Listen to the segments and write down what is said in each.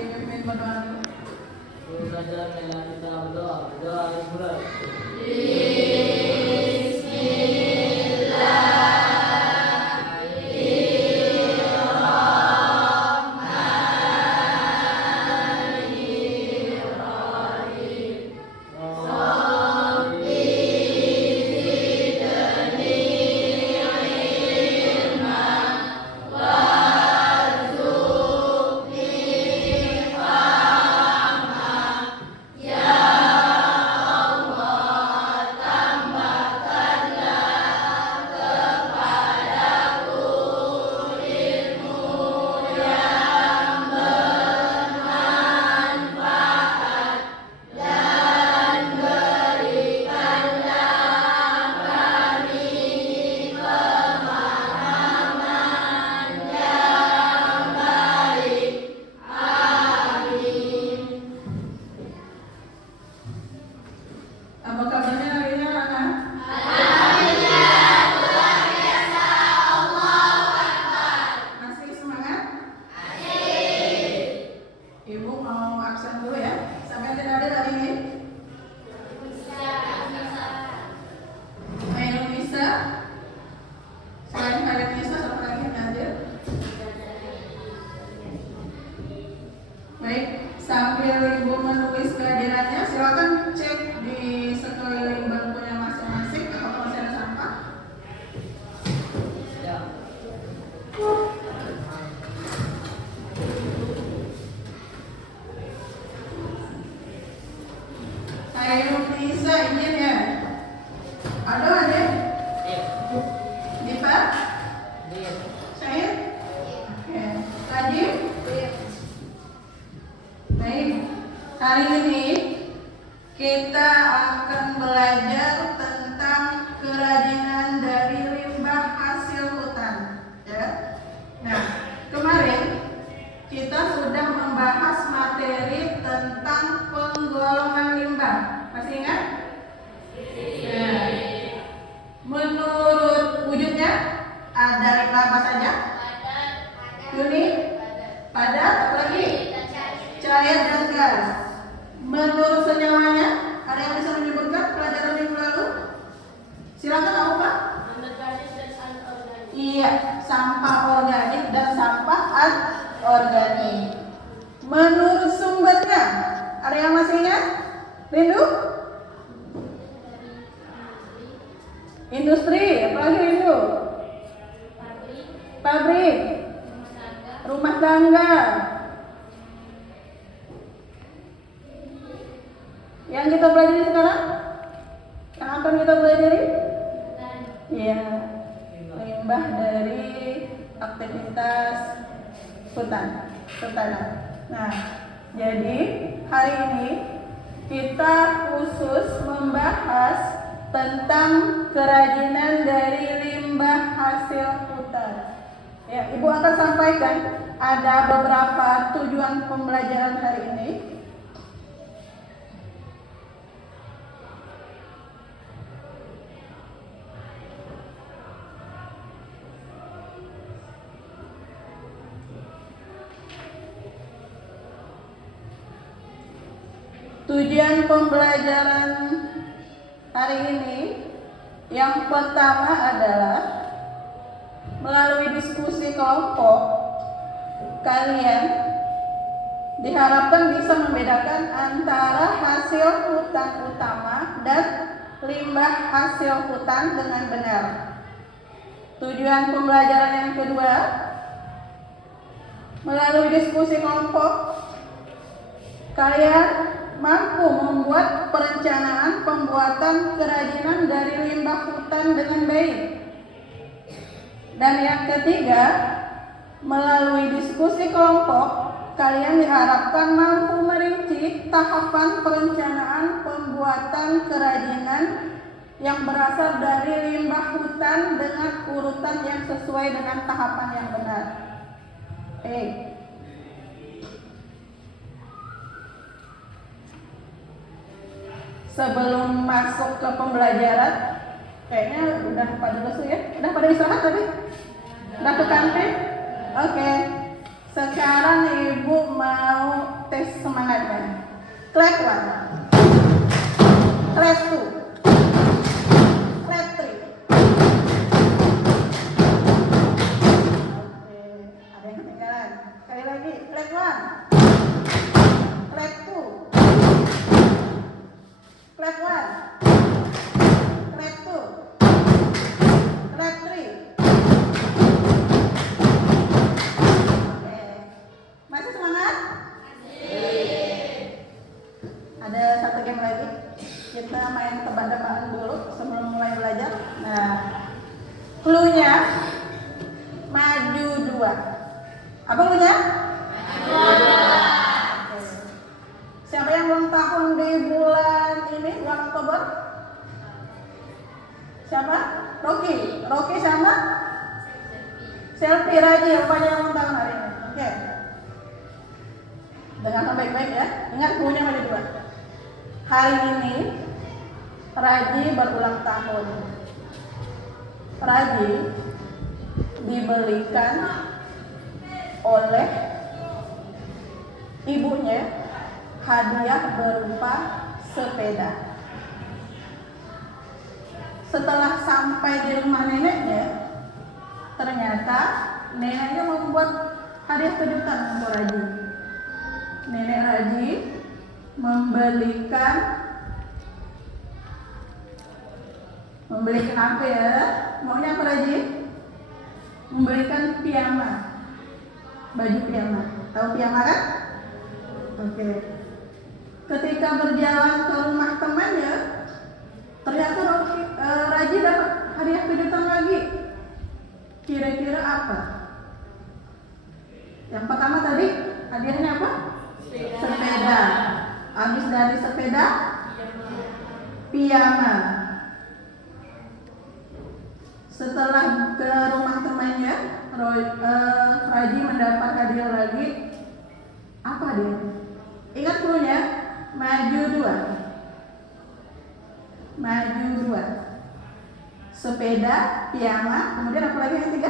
dipimpin berdoa dulu. Guru belajar dengan kita berdoa. Berdoa dimulai. Apa kabarnya hari ini anak-anak? Masih semangat? Ibu mau absen dulu ya. Sampai tidak ada hari ini? Main bisa? Selain kalian bisa, siapa lagi yang hadir? Baik, sambil ibu menulis kehadirannya, silakan cek di sekeliling bangkunya masing-masing apakah masih ada sampah. Ya. Saya bisa izin ya. Ada adik? Iya. Dipa? Iya. Saya? Oke. Lagi? Baik. Hari ini kita akan belajar tentang kerajinan dari limbah hasil hutan. Ya. Nah, kemarin kita sudah membahas materi tentang penggolongan limbah. Masih ingat? Nah, menurut wujudnya ada limbah apa saja? Yuni? Padat? Apa lagi? Cair dan gas. Menurut senyawanya, ada yang bisa menyebutkan pelajaran minggu lalu? Silakan Pak Upa. Iya, sampah organik dan sampah anorganik. Menurut sumbernya, ada yang masih ingat? Rindu? Industri, apa lagi Rindu? Pabrik, rumah tangga. Yang kita pelajari sekarang? Yang akan kita pelajari? Iya, limbah dari aktivitas hutanan. Nah, jadi hari ini kita khusus membahas tentang kerajinan dari limbah hasil hutan. Ya, Ibu akan sampaikan ada beberapa tujuan pembelajaran hari ini. Tujuan pembelajaran hari ini yang pertama adalah melalui diskusi kelompok kalian diharapkan bisa membedakan antara hasil hutan utama dan limbah hasil hutan dengan benar. Tujuan pembelajaran yang kedua, melalui diskusi kelompok kalian mampu membuat perencanaan pembuatan kerajinan dari limbah hutan dengan baik. Dan yang ketiga, melalui diskusi kelompok, kalian diharapkan mampu merinci tahapan perencanaan pembuatan kerajinan yang berasal dari limbah hutan dengan urutan yang sesuai dengan tahapan yang benar. Sebelum masuk ke pembelajaran, kayaknya udah pada lesu ya? Udah pada istirahat tadi? Udah ke kantin? Oke. Sekarang Ibu mau Clap 1. Clap 2. Clap 3. Oke, ada yang ketinggalan. Sekali lagi, clap 1. Clap 2. Clap 1. Clap 2. Clap 3. Oke. Masih semangat? Ada satu game lagi. Kita main tebak-tebakan dulu sebelum mulai belajar. Nah, clue-nya maju 2. Apa clue-nya? Oke. Siapa yang ulang tahun di bulan ini, bulan Oktober? Siapa? Rocky sama Selfie Raji, rupanya yang ulang tahun hari ini. Oke. Dengarkan baik-baik ya. Ingat clue-nya maju 2. Hari ini Raji berulang tahun. Raji dibelikan oleh ibunya hadiah berupa sepeda. Setelah sampai di rumah neneknya, ternyata neneknya membuat hadiah kejutan untuk Raji. Nenek Raji membelikan apa ya? Maunya apa Raji? Membelikan piyama, baju piyama. Tahu piyama kan? Oke. Ketika berjalan ke rumah temannya, ternyata Raji dapat hadiah kejutan lagi. Kira-kira apa? Yang pertama tadi hadiahnya apa? Sepeda. Habis dari sepeda, piyama. Setelah ke rumah temannya, Raji mendapat hadiah lagi. Apa dia? Ingat clue-nya? Maju 2. Maju 2. Sepeda, piyama, kemudian apa lagi yang 3?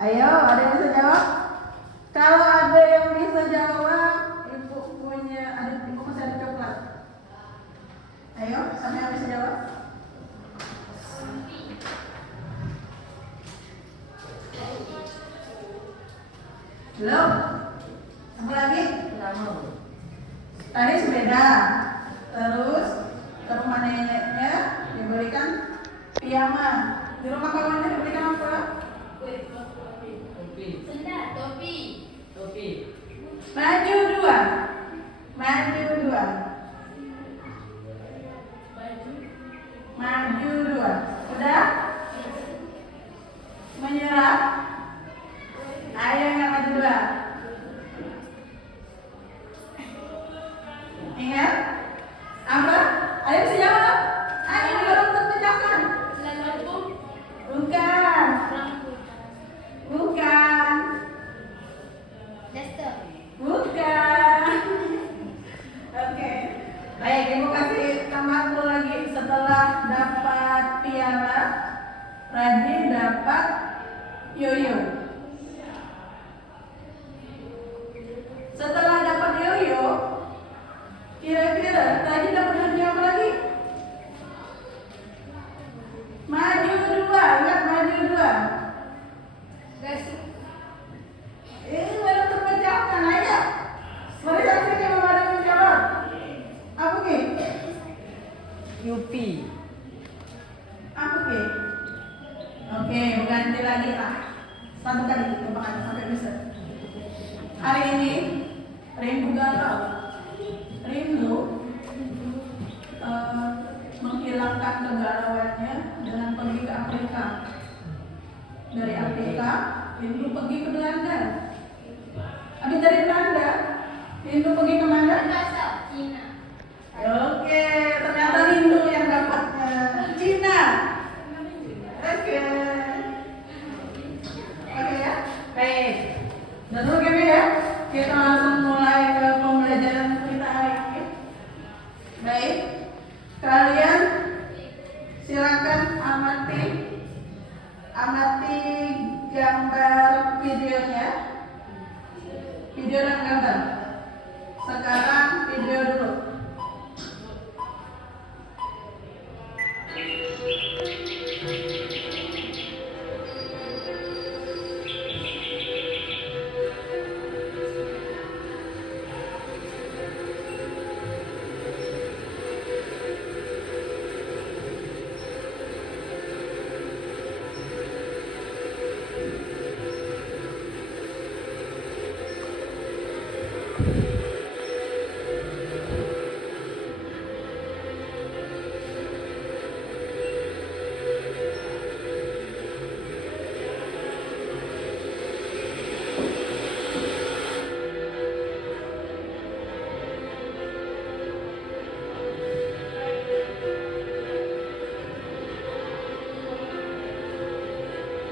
Ayo, ada yang bisa jawab? Kalau ada yang bisa jawab, ibu masih ada coklat. Ayo, siapa yang bisa jawab? Belum? Apa lagi? Tadi sepeda. Terus ke rumah neneknya diberikan piyama. Di rumah kawannya diberikan apa? Topi. Maju 2. Maju 2. Maju 2. Sudah? Menyerah? Ayo yang maju 2. Ingat? Apa? Ayo bisa jawab? Ayo belum terpecahkan. Bukan. Bukan. Bukan. Oke. Baik, ibu kasih tambah clue lagi. Setelah dapat piyama, Raji dapat yoyo. Setelah dapat yoyo, kira-kira Raji dapat hadiah apa lagi? Maju 2. Ingat maju 2. Ini baru terpecahkan, ayo. Mari saksikan yang ada menjawab. Apa Ki? Yupi. Apa Ki? Oke, ganti lagi lah. Satu kali tebakan sampai bisa. Hari ini Rindu galau. Rindu menghilangkan kegalauannya dengan pergi ke Afrika. Dari Afrika, Rindu pergi ke Belanda. Habis dari Belanda, Rindu pergi ke mana? Cina. Oke, ternyata Rindu yang dapatnya Cina. Oke. Oke ya. Baik. Dan dulu game ya. Kita langsung mulai ke pembelajaran kita hari ini. Baik. Kalian silakan amati gambar videonya. Video dan gambar.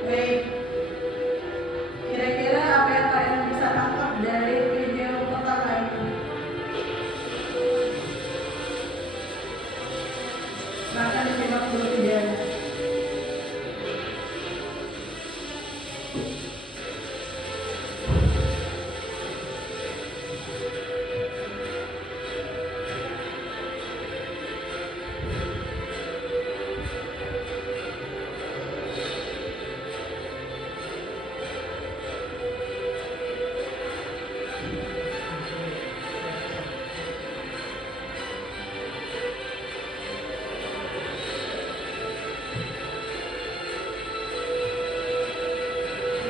Baik, kira-kira apa yang kalian bisa tangkap dari video pertama ini? Silahkan disimak dulu videonya.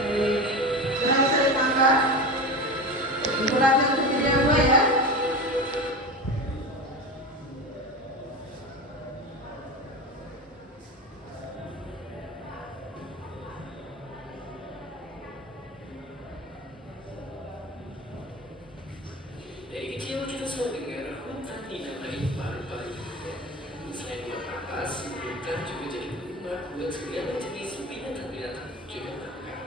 Baik, sudah bisa ditangkap? Diperhatikan untuk video yang dua ya. Dari kecil kita selalu dengar hutan dinamai paru-paru. Selain buat napas, hutan juga jadi rumah buat segala jenis binatang-binatang juga makan.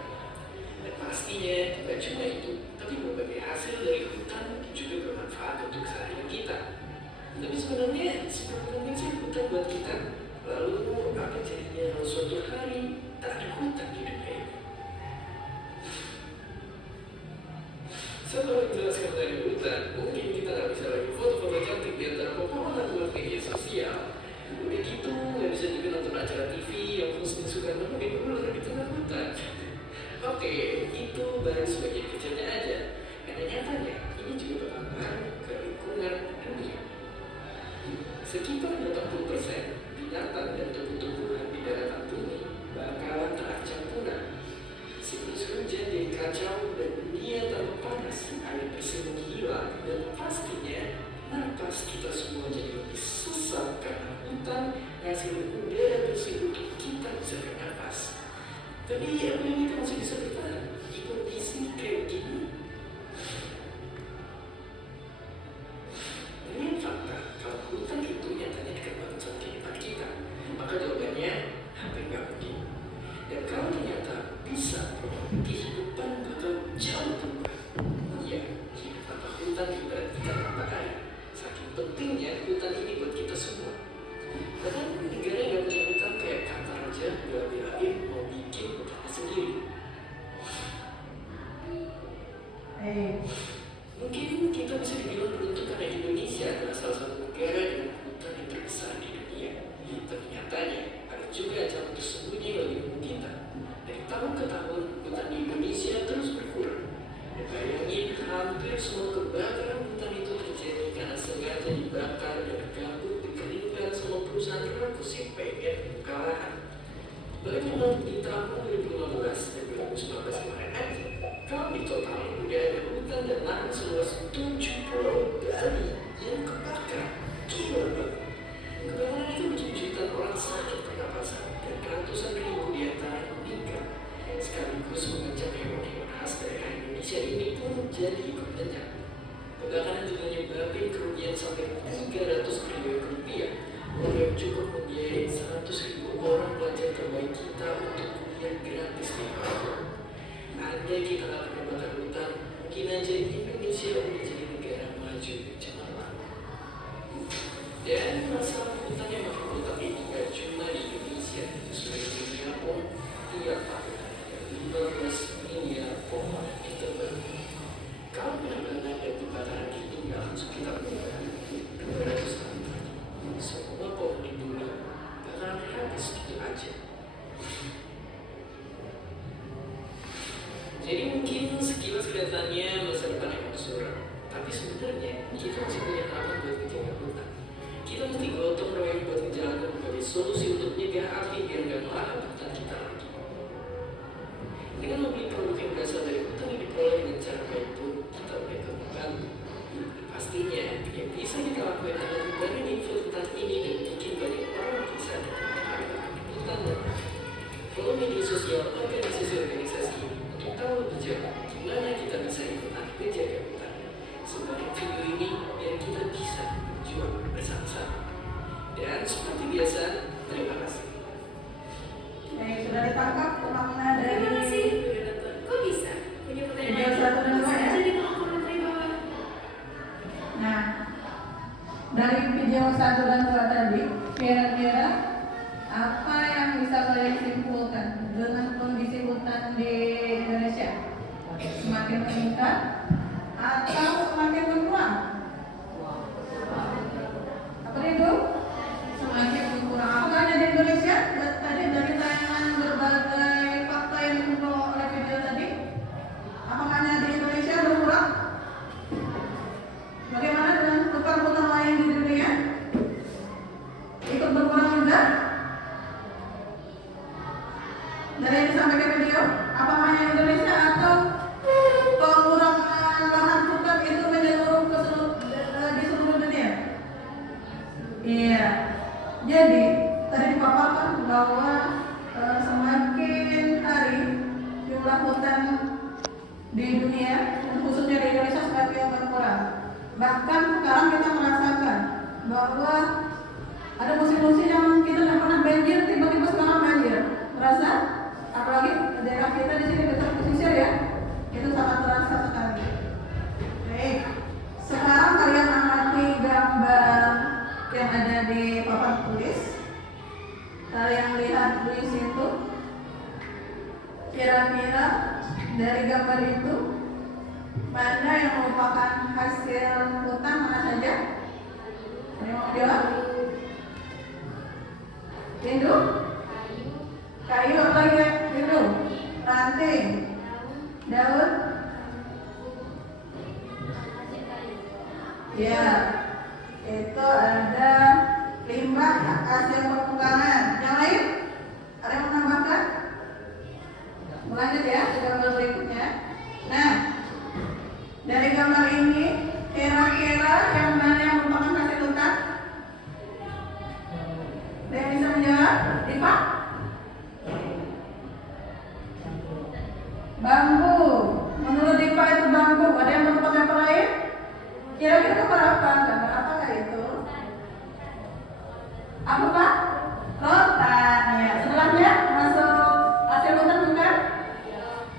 Dan pastinya tidak cuma itu, tapi berbagai hasil dari hutan juga bermanfaat untuk sehari kita. Tapi sebenarnya seberapa penting sih hutan buat kita? Lalu apa jadinya kalau suatu hari tak ada hutan di dunia ini? Setelah menjelaskan tentang hutan, mungkin kita nggak bisa lagi foto-foto cantik di antara pepohonan buat media sosial. Udah gitu, nggak bisa juga nonton acara TV yang khusus suka nemenin ular di tengah hutan. Oke, itu baru sebagian kecilnya aja. Karena nyatanya, ini juga berpengaruh ke lingkungan dunia. Sekitar 80% binatang dan tumbuh-tumbuhan di daratan bumi bakalan terancam punah. Siklus hujan jadi kacau dan dunia tambah panas, air bersih menghilang, dan pastinya napas kita semua jadi lebih susah karena hutan ngasih udara bersih untuk kita bisa bernapas. Tapi apa yang kita masih bisa bertahan di kondisi kayak gini? Dengan fakta kalau hutan itu nyatanya dekat banget sama kehidupan kita, maka jawabannya hampir nggak mungkin. Dan kalau ternyata bisa, kehidupan bakal jauh berubah. Ya, hidup tanpa hutan ibarat ikan tanpa air. Saking pentingnya hutan ini buat kita semua. Bahkan negara yang gak punya hutan kayak Qatar aja bela-belain mau bikin hutannya sendiri. Mungkin kita bisa dibilang beruntung karena Indonesia adalah salah satu negara dengan hutan yang terbesar di dunia. Tapi nyatanya ada juga ancaman tersembunyi yang lebih memungkinkan. Dari tahun ke tahun, hutan di Indonesia terus berkurang. Dan bayangin, hampir semua kebakaran hutan itu terjadi karena sengaja dibakar dan gabut dikeringkan sama perusahaan rakus yang pengen buka lahan. Bahkan di tahun 2015 dan 2019 kemarin aja, kalau di total udah ada hutan dan lahan seluas 7 pulau Bali yang kebakar. Gila banget. Kebakaran itu bikin jutaan orang sakit pernapasan dan ratusan ribu diantaranya meninggal. Sekaligus mengancam hewan-hewan khas daerah Indonesia ini pun jadi ikut lenyap. Kebakaran juga menyebabkan kerugian sampai 300 triliun rupiah, yang cukup membiayai 100.000 orang pelajar terbaik kita untuk kuliah gratis di Harvard. Andai kita nggak pernah bakar hutan, mungkin aja Indonesia udah jadi negara maju di cemerlang. Dan masalah hutan yang makin brutal ini gak cuma di Indonesia, di seluruh dunia pun tiap tahun ada 15 miliar pohon yang ditebang. Kalau benar-benar ada kebakaran itu gak langsung kita bunuh, 200 tahun lagi, semua pohon di bumi bakalan habis gitu aja. Jadi mungkin sekilas kelihatannya masa depan emang suram. Dari video 1 dan 2 tadi, kira-kira apa yang bisa kalian simpulkan dengan kondisi hutan di Indonesia? Semakin meningkat atau semakin berkurang? Apa itu? Semakin berkurang. Apakah hanya di Indonesia? Tadi dari tayangan berbagai fakta yang dikumpul oleh video tadi, apakah hanya di Indonesia berkurang? Bagaimana dengan hutan-hutan lain di dunia? Ikut berkurang juga? Dari yang disampaikan video, apakah hanya Indonesia atau pengurangan lahan hutan itu menyeluruh ke di seluruh dunia? Iya. Jadi tadi dipaparkan bahwa semakin hari jumlah hutan di dunia dan khususnya di Indonesia semakin berkurang. Bahkan sekarang kita merasakan bahwa ada musim-musim yang kita tidak pernah banjir, tiba-tiba sekarang banjir. Merasa? Apalagi daerah kita di sini dekat pesisir ya, itu sangat terasa sekali. Baik, sekarang kalian amati gambar yang ada di papan tulis. Kalian lihat di situ. Kira-kira dari gambar itu mana yang merupakan hasil hutan, mana saja? Ada yang mau jawab? Rindu? Kayu apa lagi ya? Rindu? Ranting? Daun? Ya, itu ada limbah hasil permukaan. Yang lain? Ada yang menambahkan? Lanjut ya ke gambar berikutnya. Nah, dari gambar ini kira-kira yang mana yang merupakan hasil hutan? Ada yang bisa menjawab? Dipa? Bambu. Menurut Dipa itu bambu. Ada yang merupakan apa lain? Kira-kira gambar apa? Gambar apakah itu? Apa Pak? Rotan. Ya, setelahnya masuk hasil hutan bukan?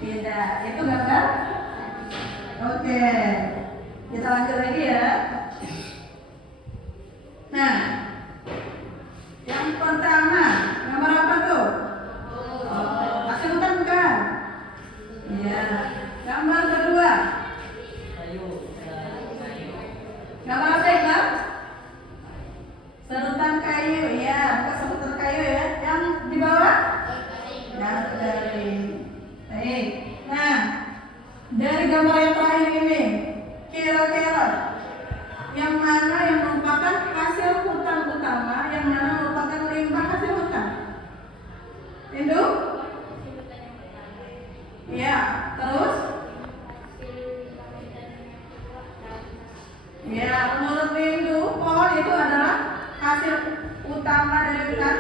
Tidak. Itu gambar? Oke. Kita lanjut lagi ya. Nah, yang pertama, gambar apa tuh? Hasil hutan bukan? Iya. Gambar kedua. Gambar apa ya? Serutan kayu, ya, bukan serutan kayu ya. Yang di bawah? Garing. Baik. Nah, dari gambar yang terakhir ini, kira-kira yang mana yang merupakan hasil hutan utama, yang mana merupakan limbah hasil hutan? Rindu? Ya, terus? Ya, menurut Rindu, pohon itu adalah hasil utama dari hutan,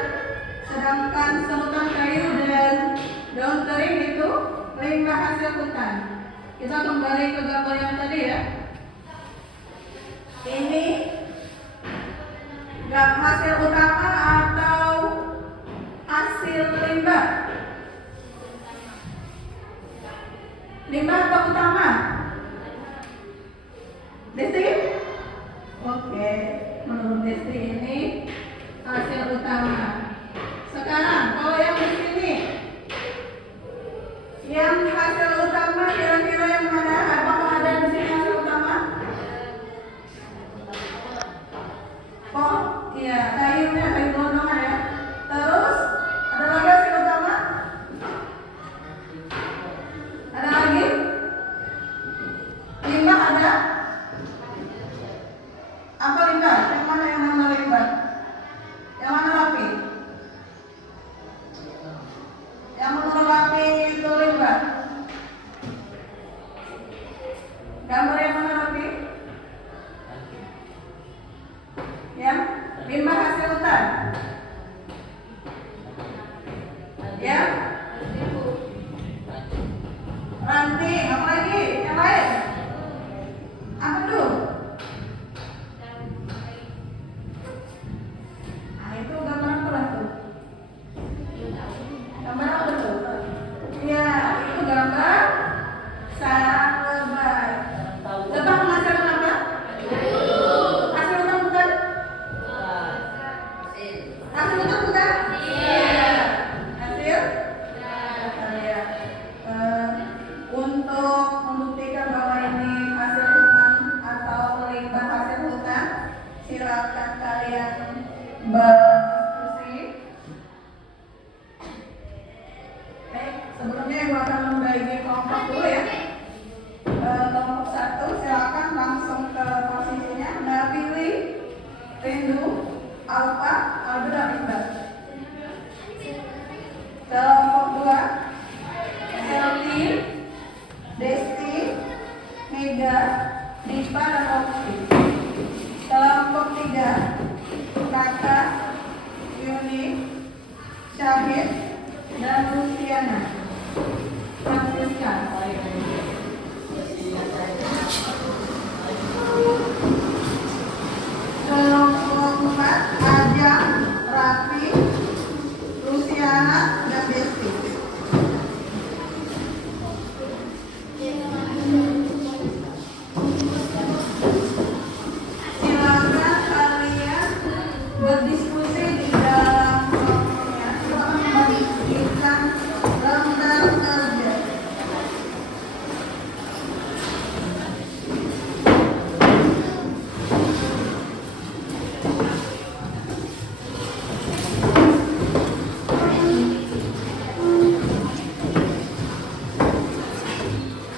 sedangkan serutan kayu dan daun kering itu limbah hasil hutan. Kita kembali ke gambar yang tadi ya. Ini hasil utama atau hasil limbah? Limbah atau utama? Desti? Oke, menurut Desti ini hasil utama. Sekarang kalau yang di sini, yang hasil utama kira-kira yang mana? Apakah ada di sini hasil Rindu, Alfa, Aldo, dan Iqbal. Kelompok 2, Selvi, Desti, Mega, Dipa, dan Oki. Kelompok 3, Kakak, Yuni, Syahid, dan Luciana. Francisca. Kelompok 4, Ajang, Raffi, Luciana, dan Desti. Silakan kalian berdiskusi di dalam kelompoknya. Silakan membagikan lembar kerja.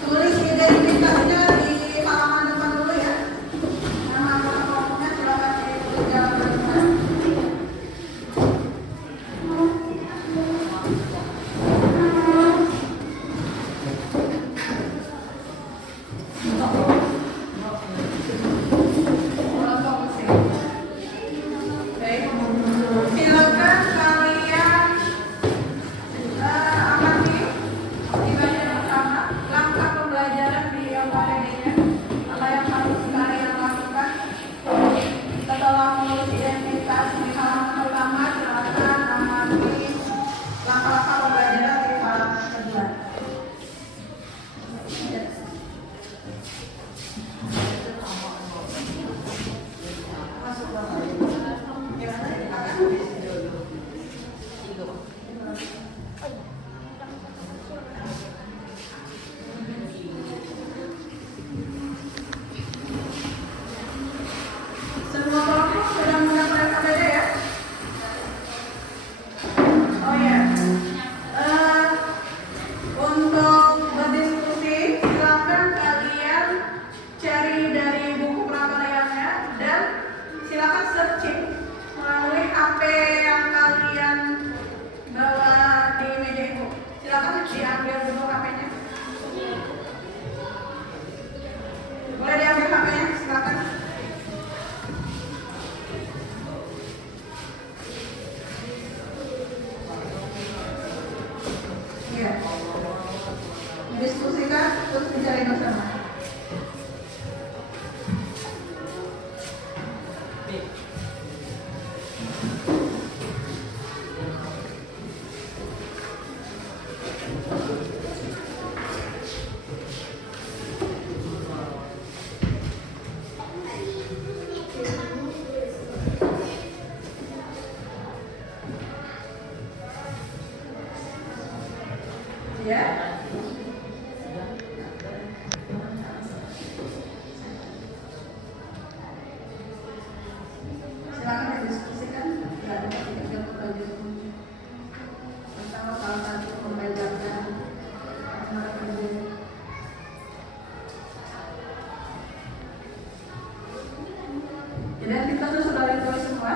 Tulis identitasnya di halaman depan dulu ya. Nama kelompoknya silakan ditulis di halaman depan. Kelompok mesin. Baik. Silakan kalian amati di bagian pertama langkah pembelajaran di LKPD-nya. Apa yang harus kalian lakukan setelah mengurus identitas di halaman pertama? Silakan amati langkah-langkah pembelajaran di halaman kedua. Masuk Bapak. Gimana? Semua kelompok sudah mendapatkan KBD ya? Oh ya. Untuk berdiskusi, silakan kalian cari dari buku prakaryaannya dan silakan searching melalui HP yang kalian bawa di meja ibu. Silakan diambil dulu HP-nya. Boleh diambil HP-nya, silakan. Iya. Diskusikan terus dicari bersama. Ya. Silakan didiskusikan. Ya, kita lanjut. Pertama salah satu membedakan antara kerja. Identitasnya sudah ditulis semua.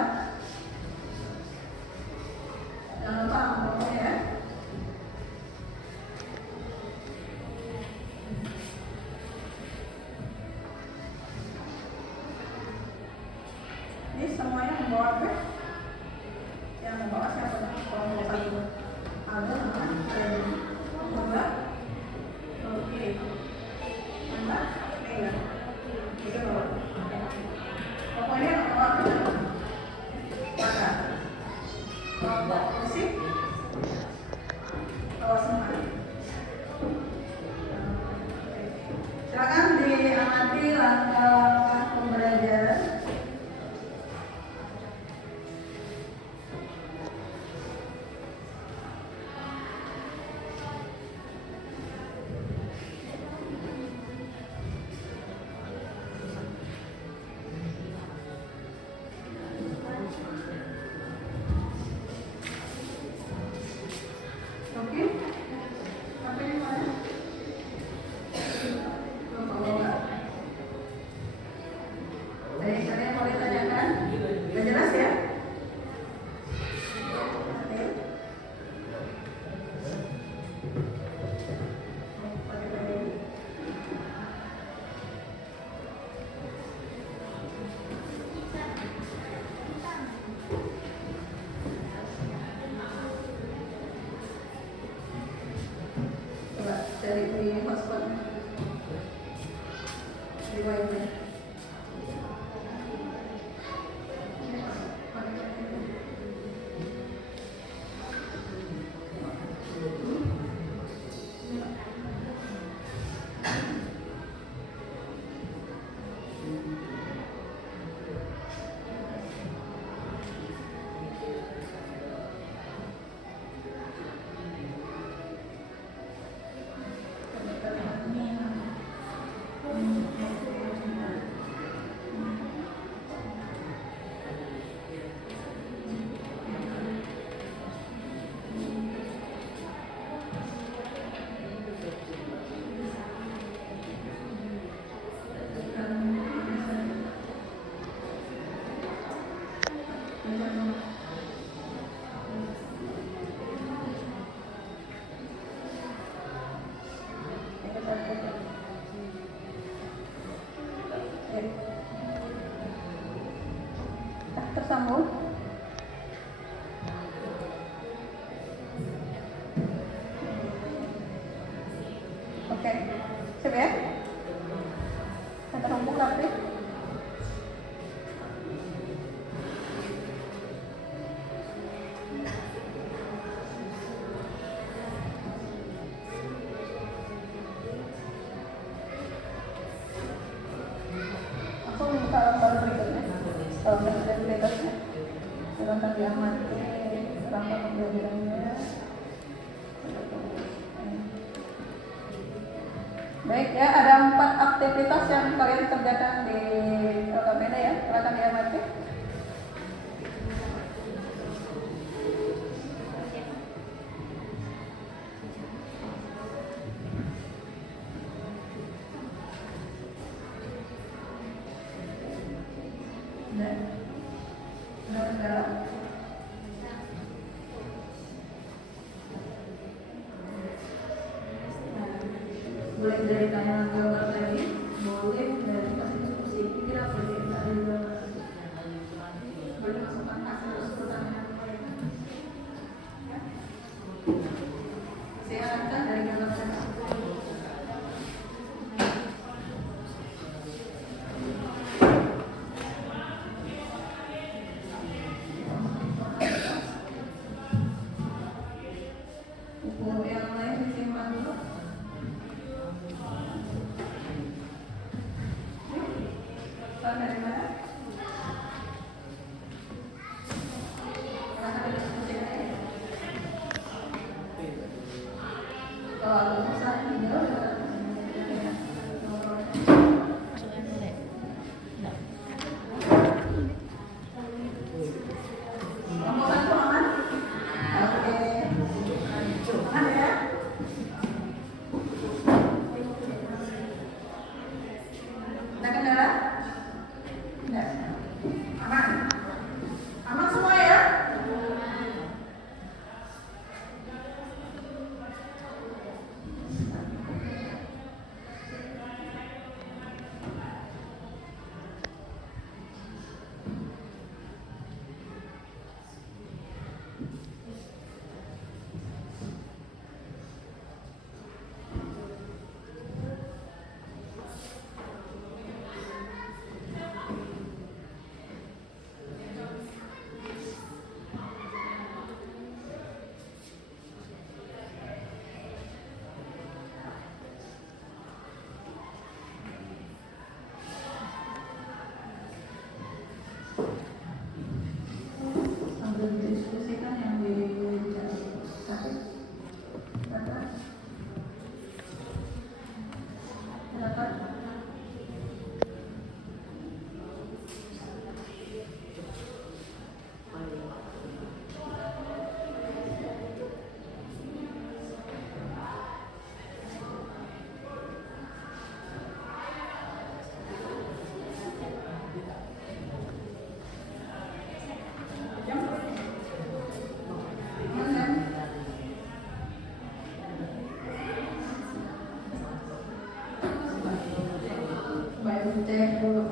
Jangan lupa amplopnya ya. Ini semuanya membawa apa? Yang membawa siapa? Kelompok satu. Ada dua. Oke. Mana? Iya. Itu bawa. Pokoknya membawa apa? Maka. Kelompok musik. Bawa semua. Silakan diamati langkah-langkah pembelajaran. Tersambung. Oke, siap ya? Kita terhubung lagi. Aku minta lembar berikutnya. Kalau presiden berikutnya, silakan diamati rangka pembelajarannya. Baik ya, ada 4 aktivitas yang kalian kerjakan di LKPD ya, silakan diamati. Boleh dari kanan gambar tadi, boleh dari kasih diskusi, tidak boleh dari gambar. Boleh masukkan hasil pertanyaan. Saya akan dari gambar tadi. Buku yang lain disimpan dulu. Dari mana? Ada diskusi lain. Kalau bisa tinggal aman semua ya? Sambil didiskusikan yang satu kata dapat cek dulu.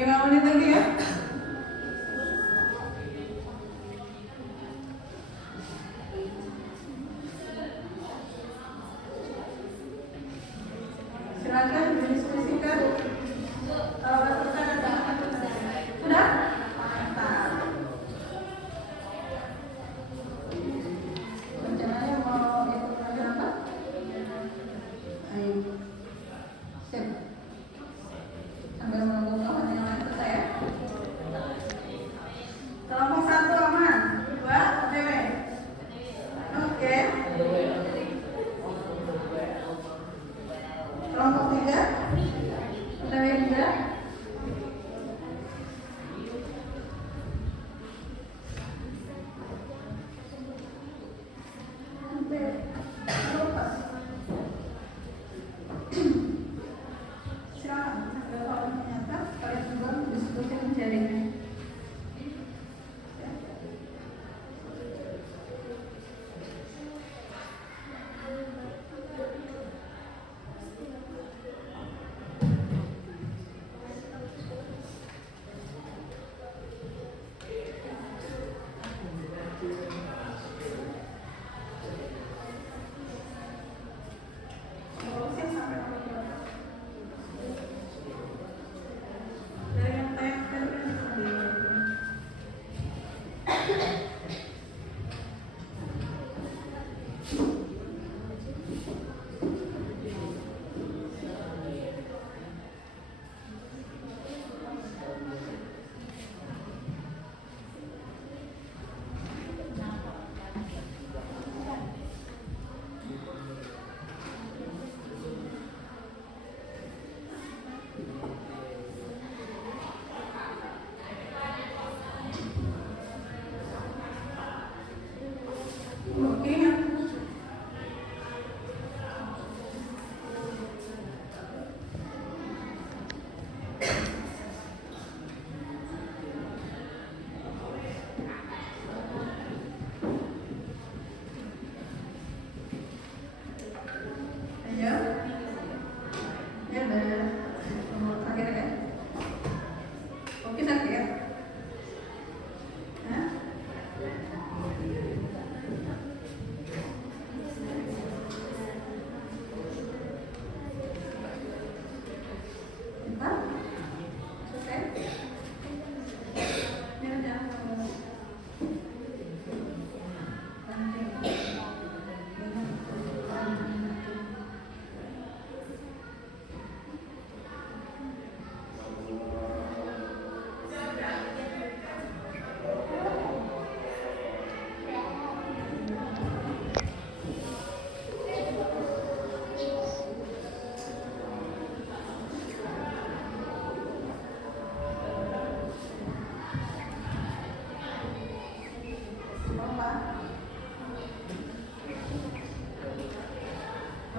5 menit lagi ya. Silakan didiskusikan. Kalau lakukan ada sudah? Mantap. Rencananya mau ikut belajar apa? Ayo. Sip. Sambil menunggu kawan yang lain selesai ya. Kelompok 1 aman, 2 OTW. Oke. Kelompok 3 OTW juga. Silakan sambil kawan menyatat, kalian juga diskusi menjaringnya. Fokusnya sampai nomor berapa? Dari yang tayang tadi kan sendiri. Oke. Ayo. Ya udah nomor terakhir ya. Oke sakit ya. Hah? Bentar. Selesai. Ya udah.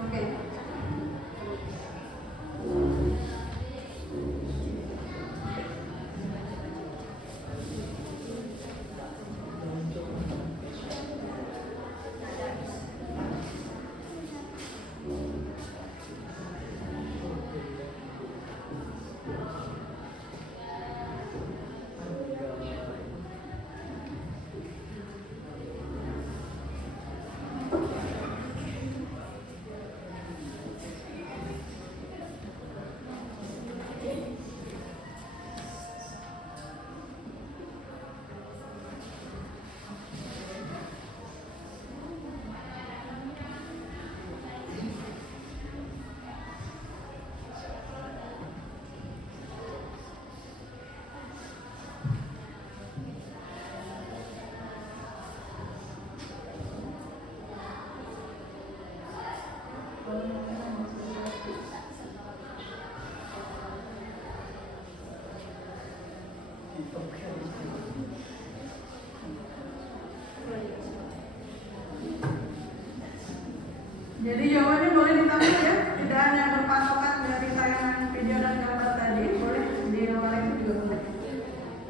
Oke. Jadi jawabannya boleh ditampil ya, tidak hanya berpatokan dari tayangan video dan gambar tadi, boleh di nomor lain juga boleh.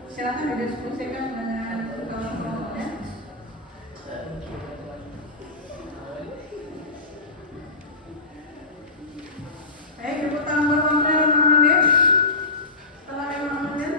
Silakan didiskusikan dengan kelompok-kelompoknya. Ayo kita tambah nomor menit. Setelah 5 menit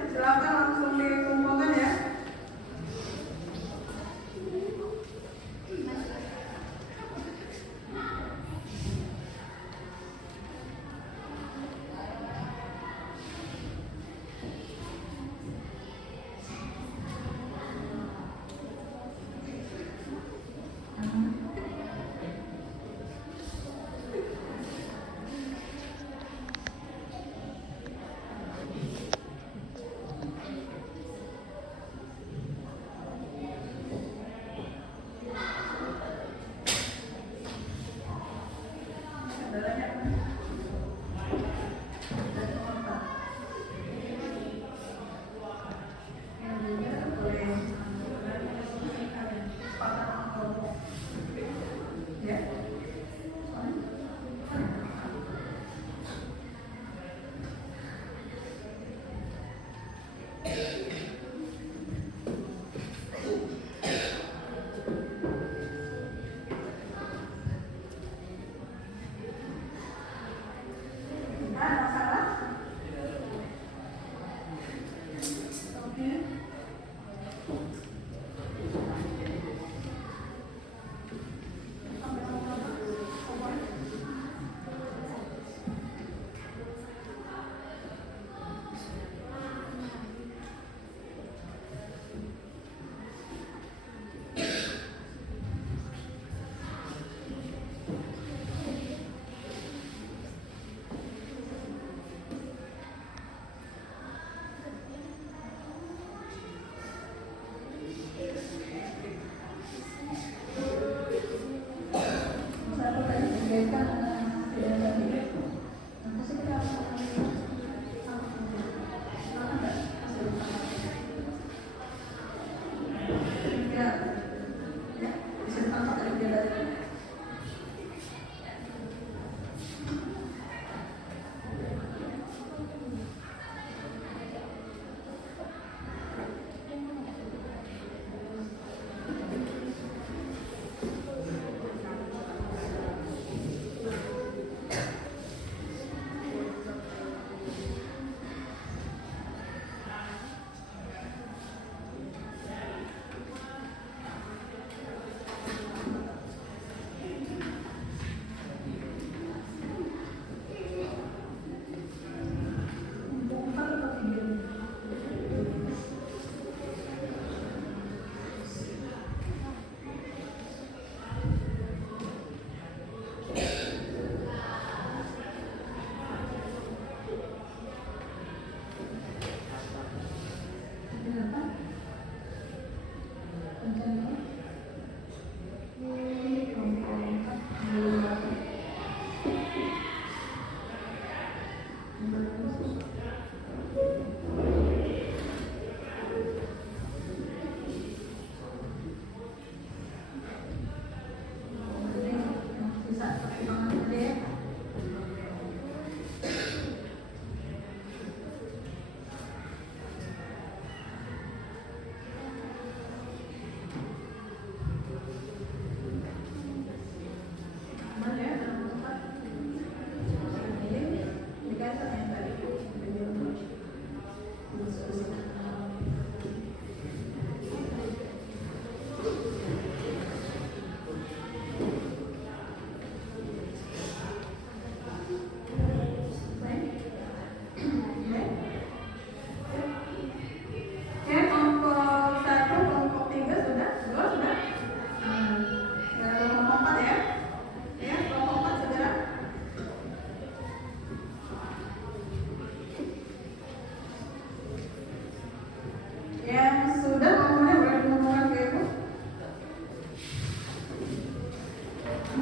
Ya,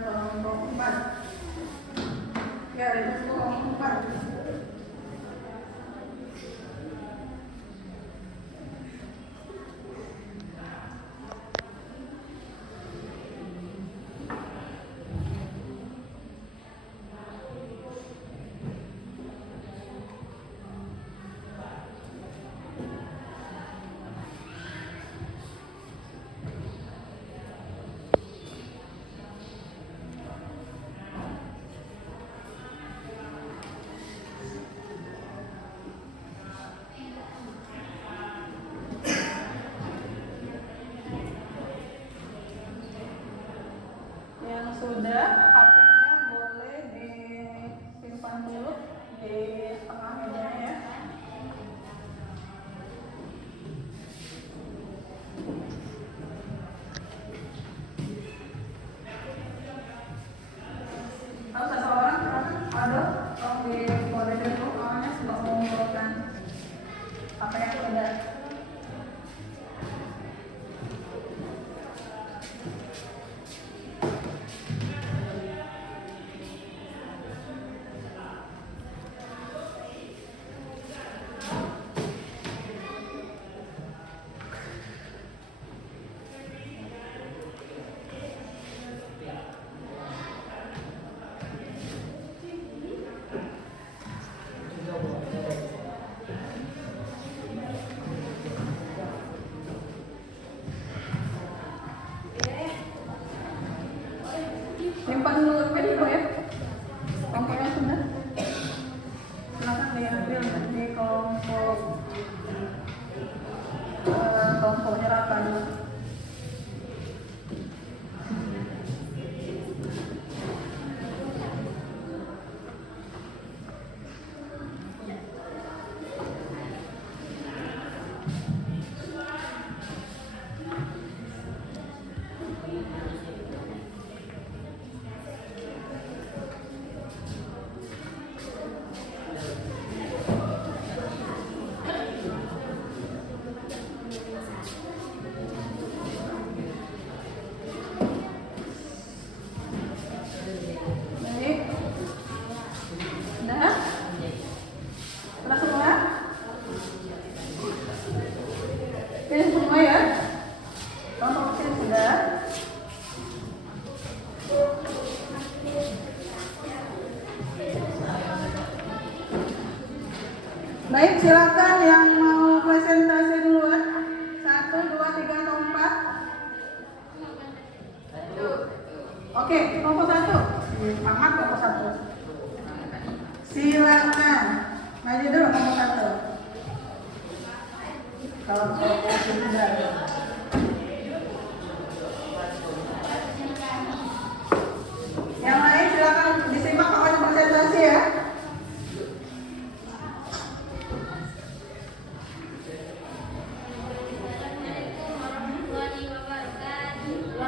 kelompok 4. Ya, itu kelompok 4. Yang sudah, HP-nya boleh disimpan dulu di tengah meja ya. Kalau satu orang ada tolong dikoordinir dulu orangnya sebab mengumpulkan apa yang sudah. Simpan dulu video ya. Kelompoknya sudah. Silakan diambil di kelompok nyerapan. Baik. Sudah? Sudah semua? Ini semua ya? Kelompok kecil sudah? Baik, silakan yang mau presentasi duluan. 1, 2, 3, atau 4. Oke, kelompok 1. Semangat kelompok 1. Silakan. Maju dulu kelompok 1. Kalau kelompok sudah. Yang lain silakan disimak pokoknya presentasi ya.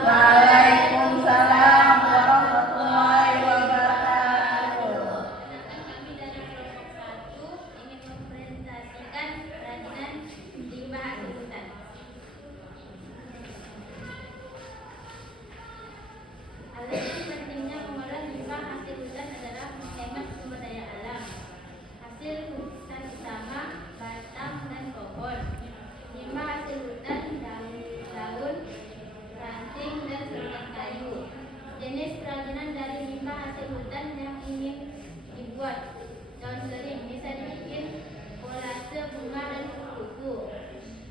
Waalaikumsalam warahmatullahi wabarakatuh. Kami dari kelompok 1 ingin mempresentasikan kerajinan limbah hasil hutan. Alasan pentingnya mengolah limbah hasil hutan adalah menghemat sumber daya alam. Hasil hutan utama batang dan pohon. Limbah hasil hutan daun, ranting dan serbuk kayu. Jenis kerajinan dari limbah hasil hutan yang ingin dibuat. Daun kering bisa dibikin kolase bunga dan kuku-kuku.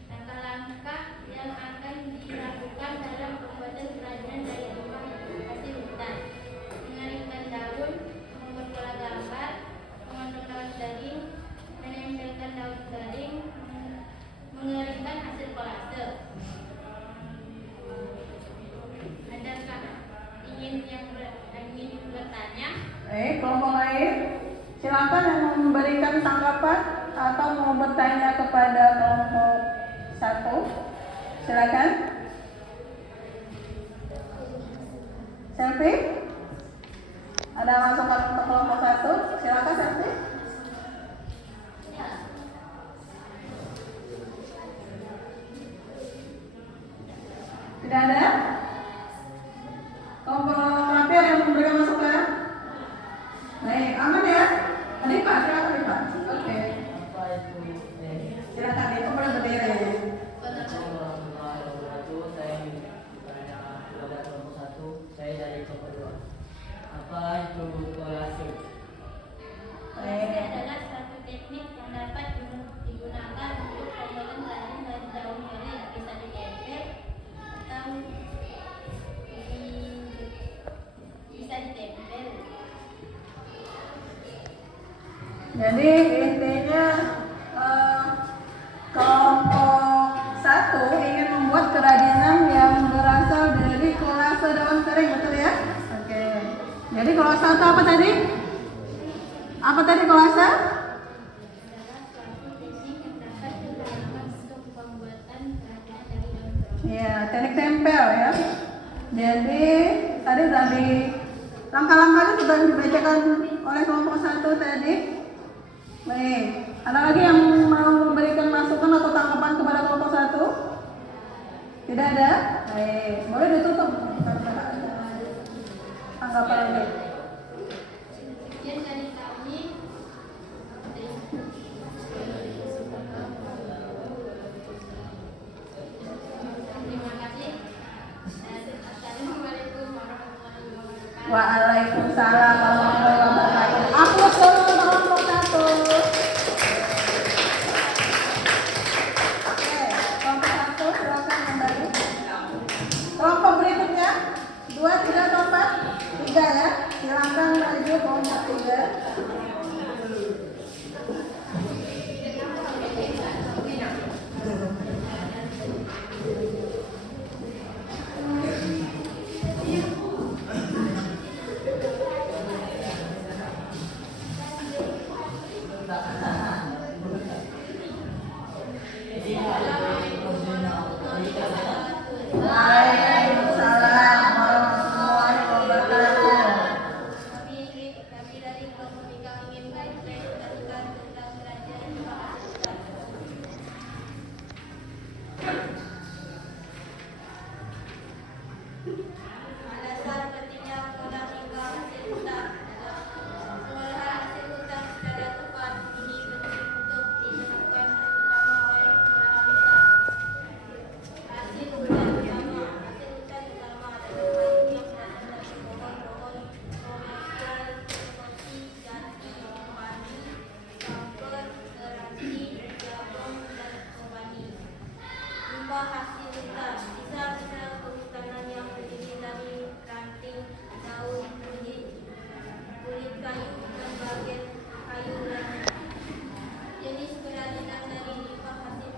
Langkah-langkah yang akan dilakukan dalam pembuatan kerajinan dari limbah hasil hutan: mengeringkan daun, membuat pola gambar, memotong daun kering, menempelkan daun kering, mengeringkan hasil kolase. Adakah ingin bertanya? Kelompok lain, silakan yang memberikan tanggapan atau mau bertanya kepada kelompok 1. Silakan. Selfie. Ada masukan untuk kelompok 1? Silakan Selfie. Tidak ada? Kelompok Rapi ada yang memberikan masukan? Baik, aman ya? Adik Pak, silakan Pak. Oke. Apa itu Silakan itu boleh berdiri. Assalamualaikum warahmatullahi wabarakatuh. Saya ingin bertanya kepada kelompok 1. Saya dari kelompok 2. Apa itu kolase? Kolase adalah satu teknik yang dapat digunakan untuk pembuatan kerajinan dari daun kering yang bisa ditempel atau bisa ditempel. Jadi intinya kelompok 1 ingin membuat kerajinan yang berasal dari kolase daun kering, betul ya? Oke. Jadi kolase itu apa tadi? Apa tadi kolase? Adalah suatu teknik yang dapat digunakan untuk pembuatan kerajinan dari daun kering. Ya, teknik tempel ya. Jadi tadi langkah-langkahnya sudah dibacakan oleh kelompok 1 tadi. Baik, ada lagi yang mau memberikan masukan atau tanggapan kepada kelompok 1? Tidak ada? Baik, boleh ditutup. Tanggapan lagi. Sekian dari kami. Terima kasih. Assalamualaikum warahmatullahi wabarakatuh. Waalaikumsalam warahmatullahi wabarakatuh. Aplaus dulu untuk kelompok 1. Oke, kelompok 1 silakan kembali. Kelompok berikutnya 2, 3 atau 4? 3 ya. Silakan maju kelompok 3. Waalaikumsalam warahmatullahi wabarakatuh. Kami dari kelompok 3 ingin mempresentasikan tentang kerajaan Bahasa. Alasan pentingnya pengolahan hingga hasil hutan adalah pengolahan hasil hutan secara tepat ini penting untuk diterapkan terutama oleh pengolahan hutan. Hasil hutan utama adalah kayu yang berasal dari pohon-pohon komersial seperti jati, padi, kamper, seranti, jagung, dan kobani. Limbah hasil hutan sisa-sisa kehutanan yang terdiri dari ranting, daun, kulit kayu, dan bagian kayu lainnya. Jenis kerajinan dari limbah hasil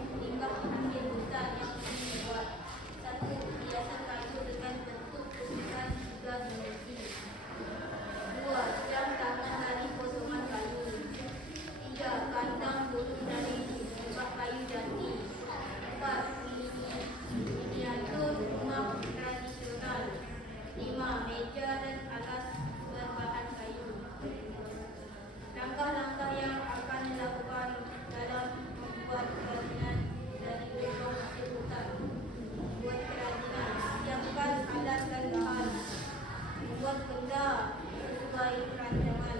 hutan yang dibuat. 1. Hiasan kayu dengan bentuk ukuran 3 dimensi. 2. Jam tangan dari potongan kayu. 3. Kandang burung dari limbah kayu jati. 4. Miniatur rumah tradisional. 5. Meja dan alas berbahan kayu. Langkah-langkah yang akan dilakukan dalam membuat kerajinan dari limbah hasil hutan. Membuat kerajinan, siapkan alat dan bahan. Membuat benda sesuai rancangan.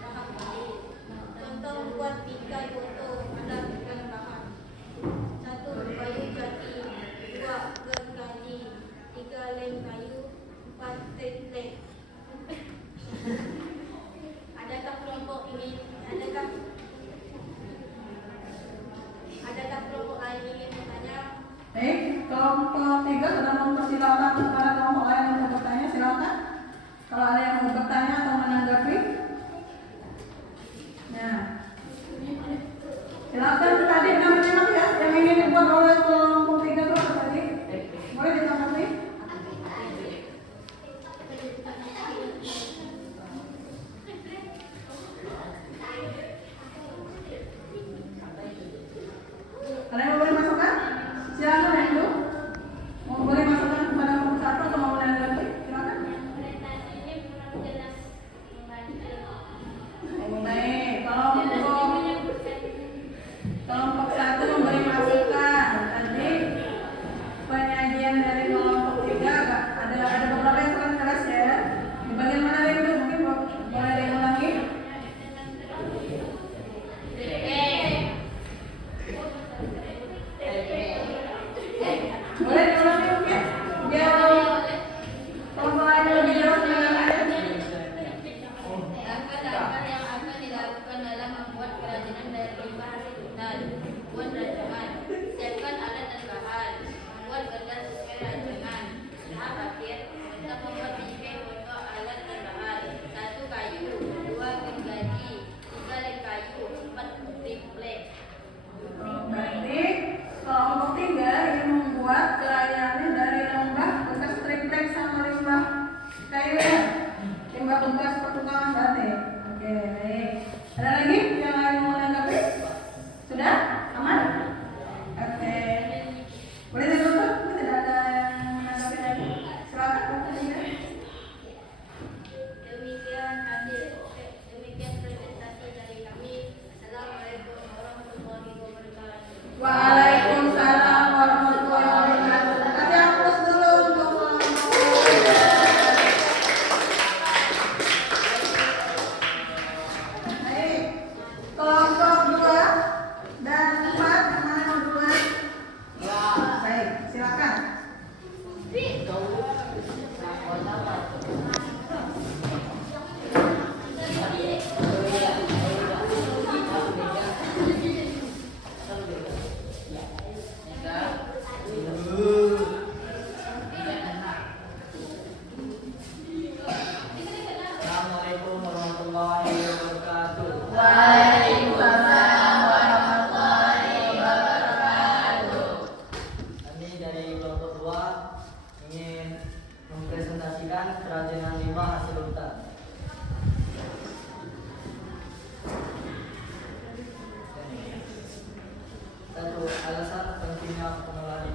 Tahap akhir. Contoh membuat bingkai foto, alat dan bahan. 1. Kayu jati. 2. Gergaji. 3. Lem kayu. 4. template. Adakah kelompok lain ingin bertanya? Baik, kelompok 3 sudah mempersilakan kepada kelompok lain untuk bertanya, silakan. Kalau ada yang mau bertanya atau menanggapi. Nah, silakan tadi namanya Mas ya, yang ingin dibuat oleh kelompok 3 itu apa tadi? Boleh ditanggapi? Ada yang mau beri masukan? Silakan Hendu.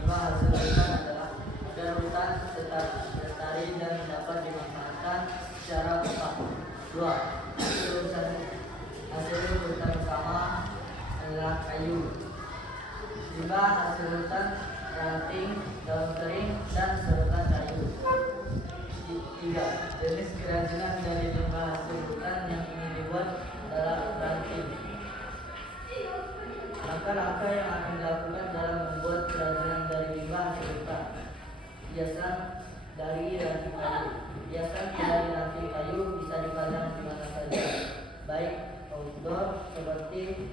limbah hasil hutan adalah agar hutan tetap lestari dan dapat dimanfaatkan secara tepat. 2. Hasil hutan utama adalah kayu. Limbah hasil hutan, ranting, daun kering, dan serutan kayu. 3. Jenis kerajinan dari limbah hasil hutan yang ingin dibuat adalah ranting. Langkah-langkah yang akan dilakukan dalam membuat kerajinan dari limbah hasil hutan. Hiasan dari ranting kayu. Hiasan dari ranting kayu bisa dipajang di mana saja, baik outdoor seperti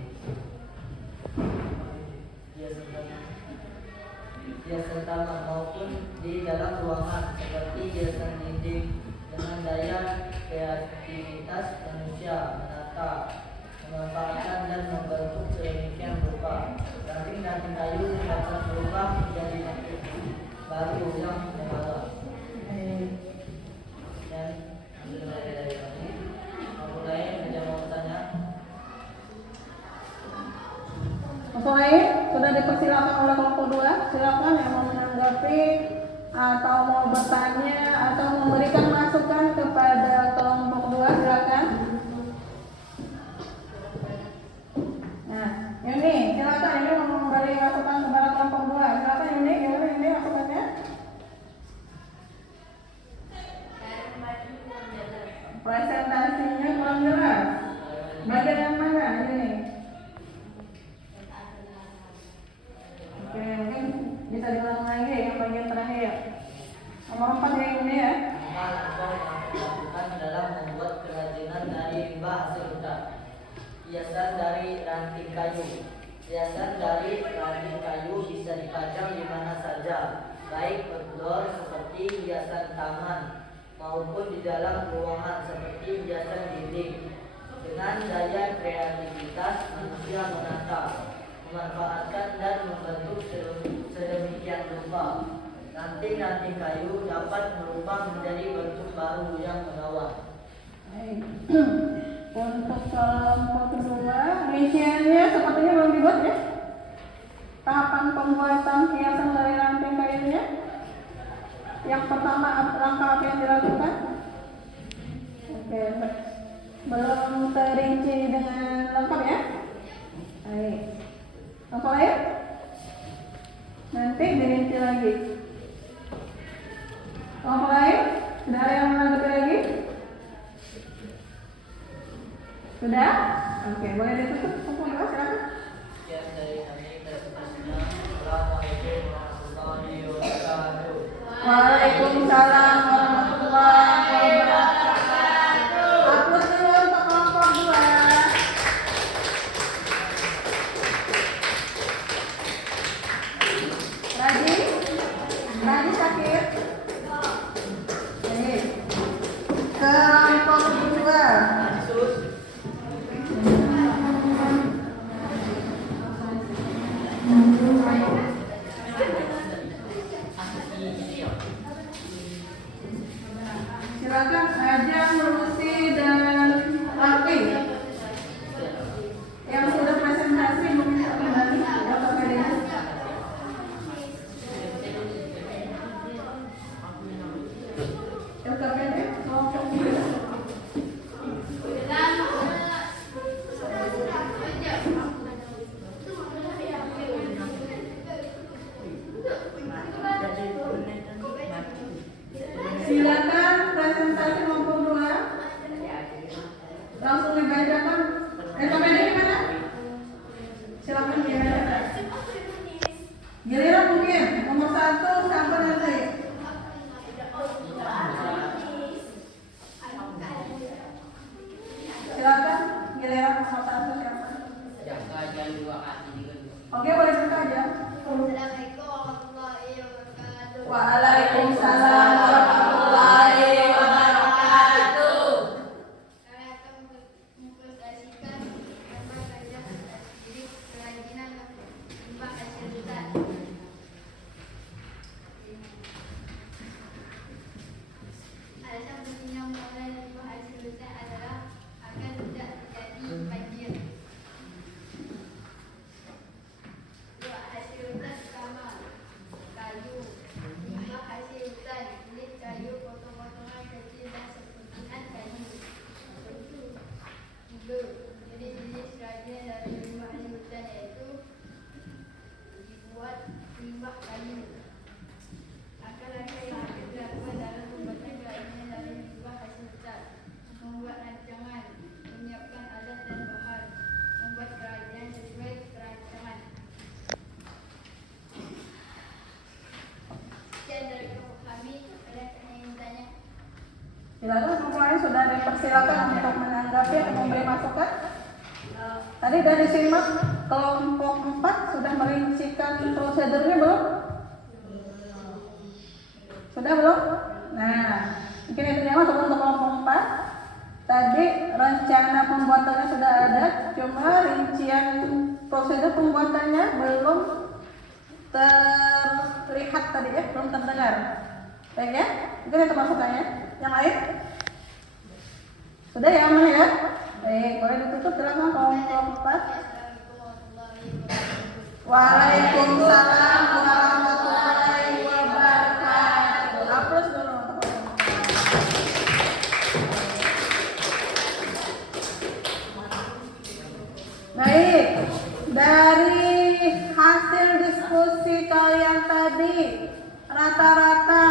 hiasan taman maupun di dalam ruangan seperti hiasan dinding dengan daya kreativitas manusia menata, memanfaatkan dan membentuk sedemikian rupa. Ranting-ranting kayu dapat berubah menjadi ranting baru yang mewah. Dan mulai dari kami, mulai ada mau bertanya. Masuk lain sudah dipersilakan oleh kelompok 2. Silakan yang mau menanggapi atau mau bertanya atau memberikan masukan kepada kelompok 2, silakan. Nah, ini silakan, ini mau memberi masukan kepada kelompok 2. Silakan ini, gimana ini masukannya? Presentasinya kurang jelas. Bagian yang mana ini? Oke, mungkin bisa diulang lagi yang bagian terakhir. Nomor 4 yang ini ya. Langkah yang dilakukan dalam membuat kerajinan dari limbah hasil hutan. Hiasan dari ranting kayu. Hiasan dari ranting kayu bisa dipajang di mana saja, baik outdoor seperti hiasan taman maupun di dalam ruangan seperti hiasan dinding. Dengan daya kreativitas manusia menata, memanfaatkan dan membentuk sedemikian rupa. Ranting-ranting kayu dapat berubah menjadi bentuk baru yang menawan. Baik. Untuk kelompok 2, rinciannya sepertinya belum dibuat ya. Tahapan pembuatan hiasan dari ranting kayunya. Yang pertama, langkah apa yang dilakukan? Oke, belum terinci dengan lengkap ya. Baik. Apa lain? Nanti dirinci lagi. Apa lain? Sudah ada yang menanggapi lagi? Sudah? Oke, boleh ditutup. Silakan. Sekian dari kami presentasinya. Assalamualaikum warahmatullahi wabarakatuh. Waalaikumsalam warahmatullahi wabarakatuh. Aplaus dulu untuk kelompok 2. Raji sakit. Baik. Kelompok 2. Sus. Silakan Ajeng, Lucy dan Rafi yang sudah presentasi mungkin kembali Bapak Kadis. LKPD kelompok 2. Silakan presentasi kelompok 2. Langsung dibacakan. LKPD gimana? Silakan dibacakan. Giliran mungkin nomor 1 sampai nanti. Silakan giliran nomor 1 siapa? Oke, boleh cerita aja. Assalamualaikum warahmatullahi wabarakatuh. Waalaikumsalam warahmatullahi wabarakatuh. Kami akan mempresentasikan tema kerja diri kerajinan limbah hasil hutan. membuat limbah kayu. Langkah-langkah yang akan dilakukan dalam pembuatan kerajinan dari limbah hasil hutan: membuat rancangan, menyiapkan alat dan bahan, membuat kerajinan sesuai rancangan. Sekian dari kelompok kami. Ada yang ingin bertanya? Silakan semuanya sudah dipersilakan untuk menanggapi atau memberi masukan. Tadi dari simak kelompok 4 sudah merincikan prosedurnya belum? Sudah belum? Nah, mungkin itu yang masuk untuk kelompok 4. Tadi rencana pembuatannya sudah ada, cuma rincian prosedur pembuatannya belum terlihat tadi ya, belum terdengar. Baik ya, mungkin itu masukannya. Yang lain? Sudah ya, aman ya? Baik, boleh ditutup silakan kelompok 4. Waalaikumsalam warahmatullahi wabarakatuh. Aplaus dulu untuk kelompok 4. Baik, dari hasil diskusi kalian tadi, rata-rata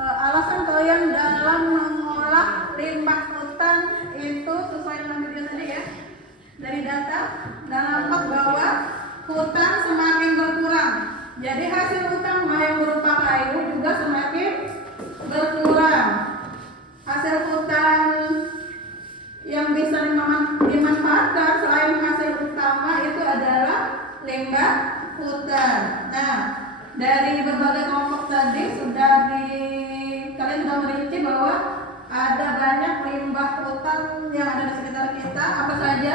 alasan kalian dalam mengolah limbah hutan itu sesuai dengan video tadi ya. Dari data dan nampak bahwa hutan semakin berkurang. Jadi hasil hutan yang berupa kayu juga semakin berkurang. Hasil hutan yang bisa dimanfaatkan selain hasil utama itu adalah limbah hutan. Nah, dari berbagai kelompok tadi kalian sudah merinci bahwa ada banyak limbah hutan yang ada di sekitar kita. Apa saja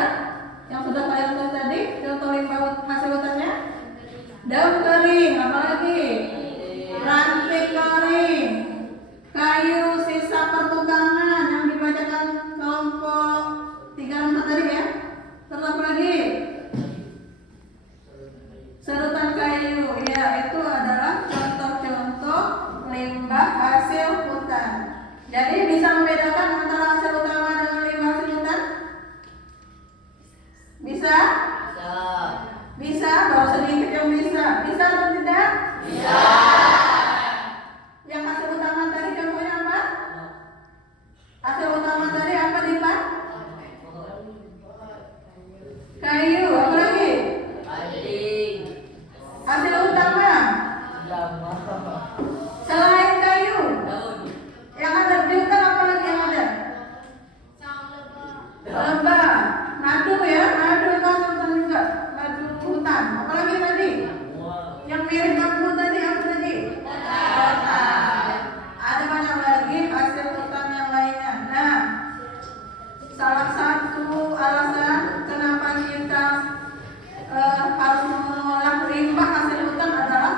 yang sudah kalian tulis tadi? Contoh limbah hasil hutannya: daun kering, apalagi ranting kering, kayu sisa pertukangan yang dibacakan kelompok 3 dan 4 tadi ya. Terus apa lagi? Serutan kayu, ya itu adalah contoh-contoh limbah hasil hutan. Jadi bisa membedakan antara hasil utama dengan limbah hasil hutan? Bisa? Bisa, baru sedikit yang bisa. Bisa atau tidak? Bisa. Yang hasil utama tadi contohnya apa? Hasil utama tadi apa Dipa? Kayu, apa lagi? Hasil utama selain kayu yang ada di hutan apa lagi yang ada? Lebah, madu ya, madu itu hasil hutan juga, madu hutan. Apalagi tadi? Yang mirip bambu tadi apa tadi? Rotan. Ada banyak lagi hasil hutan yang lainnya. Nah, salah satu alasan kenapa kita harus mengolah limbah hasil hutan adalah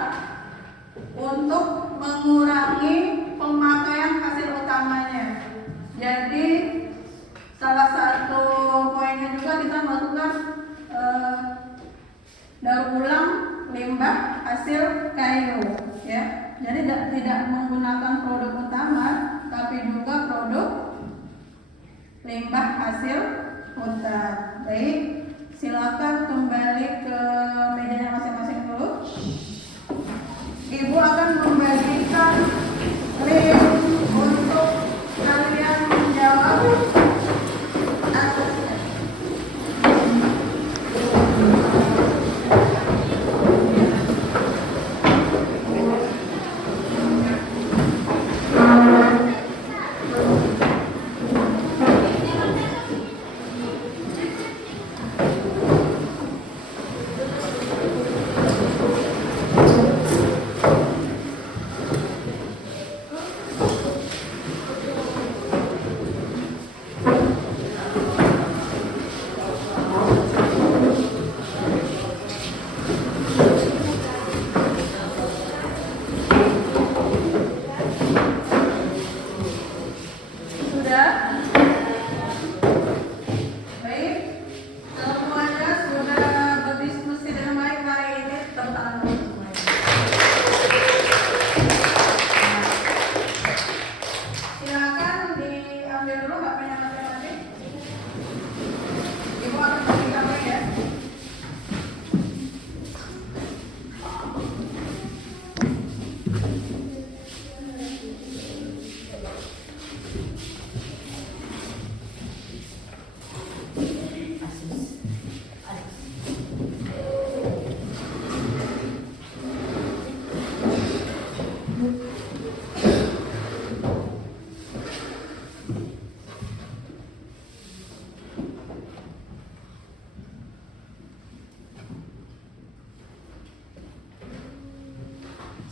untuk mengurangi pemakaian hasil utamanya. Jadi salah satu poinnya juga kita melakukan daur ulang limbah hasil kayu ya. Jadi tidak menggunakan produk utama tapi juga produk limbah hasil hutan. Baik, silakan kembali ke mejanya masing-masing dulu. Ibu akan membagikan link untuk kalian menjawab atasnya.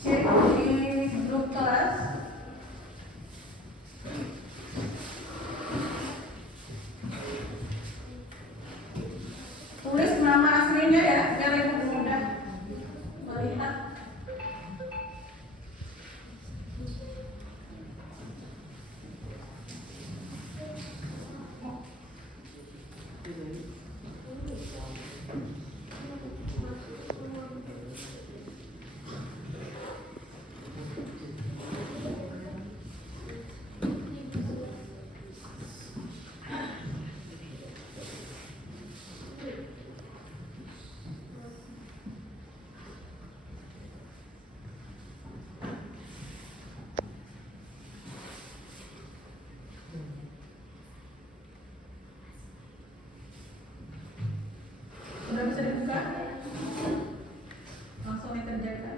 Cek di grup kelas. Tulis nama aslinya ya, biar ibu mudah melihat. Sudah bisa dibuka? Langsung dikerjakan.